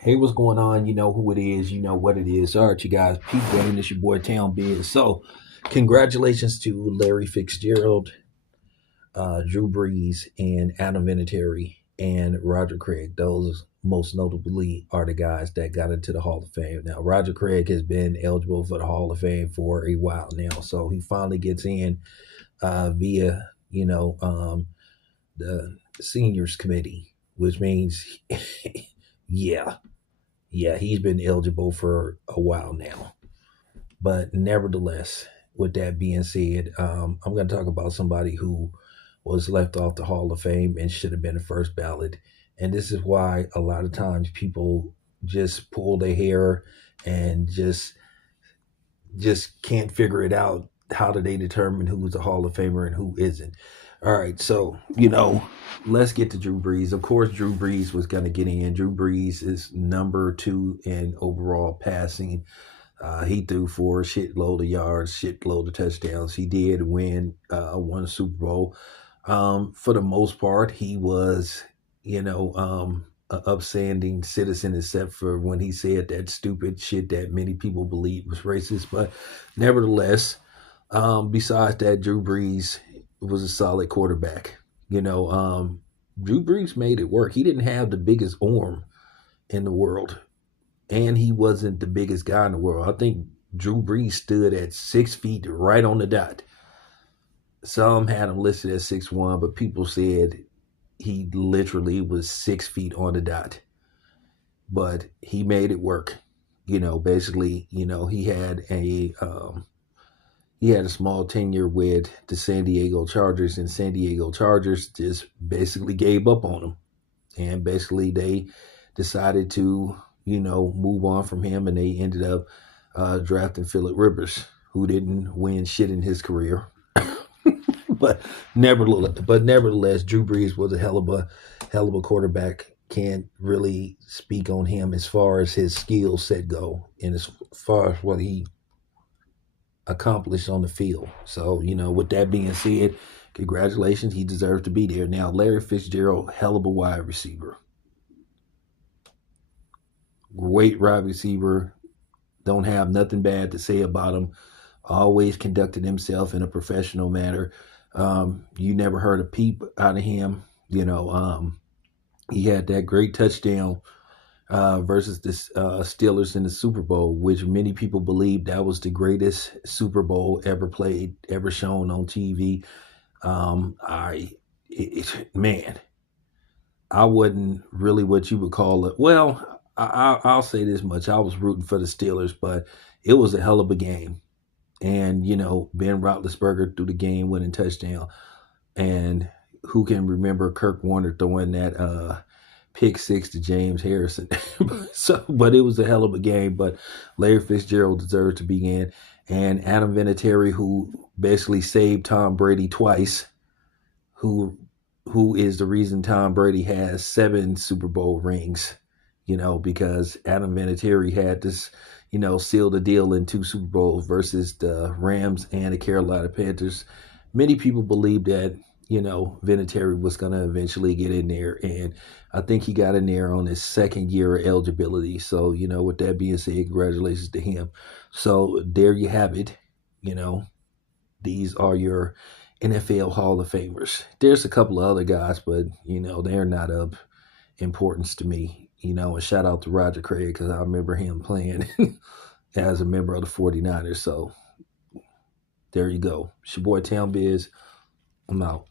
Hey, what's going on? You know who it is. You know what it is. All right, you guys. Peep game. It's your boy Town Biz. So, congratulations to Larry Fitzgerald, Drew Brees, and Adam Vinatieri and Roger Craig. Those most notably are the guys that got into the Hall of Fame. Now, Roger Craig has been eligible for the Hall of Fame for a while now, so he finally gets in via the seniors committee, which means yeah, yeah, he's been eligible for a while now. But nevertheless, with that being said, I'm going to talk about somebody who was left off the Hall of Fame and should have been the first ballot. And this is why a lot of times people just pull their hair and just can't figure it out. How do they determine who's a Hall of Famer and who isn't? All right, so let's get to Drew Brees. Of course, Drew Brees was going to get in. Drew Brees is number two in overall passing. He threw for a shitload of yards, shitload of touchdowns. He did win one Super Bowl. For the most part, he was, an upstanding citizen, except for when he said that stupid shit that many people believe was racist. But nevertheless, besides that, Drew Brees was a solid quarterback. Drew Brees made it work. He didn't have the biggest arm in the world, and he wasn't the biggest guy in the world. I think Drew Brees stood at 6 feet right on the dot. Some had him listed at 6'1", but people said he literally was 6 feet on the dot. But he made it work. Basically, he had a small tenure with the San Diego Chargers, and San Diego Chargers just basically gave up on him. And basically, they decided to, move on from him, and they ended up drafting Philip Rivers, who didn't win shit in his career. but nevertheless, Drew Brees was a hell of a quarterback. Can't really speak on him as far as his skill set go, and as far as what he accomplished on the field. So, with that being said, congratulations. He deserves to be there. Now, Larry Fitzgerald, hell of a wide receiver. Great wide receiver. Don't have nothing bad to say about him. Always conducted himself in a professional manner. You never heard a peep out of him. He had that great touchdown versus the Steelers in the Super Bowl, which many people believe that was the greatest Super Bowl ever played, ever shown on TV. Man, I wasn't really what you would call it. Well, I'll say this much: I was rooting for the Steelers, but it was a hell of a game. And Ben Roethlisberger threw the game-winning touchdown, and who can remember Kirk Warner throwing that pick six to James Harrison? But it was a hell of a game. But Larry Fitzgerald deserved to be in, and Adam Vinatieri, who basically saved Tom Brady twice, who is the reason Tom Brady has 7 Super Bowl rings. Because Adam Vinatieri had this, seal the deal in 2 Super Bowls versus the Rams and the Carolina Panthers. Many people believe that, Vinatieri was going to eventually get in there. And I think he got in there on his second year of eligibility. So, with that being said, congratulations to him. So there you have it. You know, these are your NFL Hall of Famers. There's a couple of other guys, but, they're not of importance to me. And shout out to Roger Craig, because I remember him playing as a member of the 49ers. So there you go. It's your boy Town Biz. I'm out.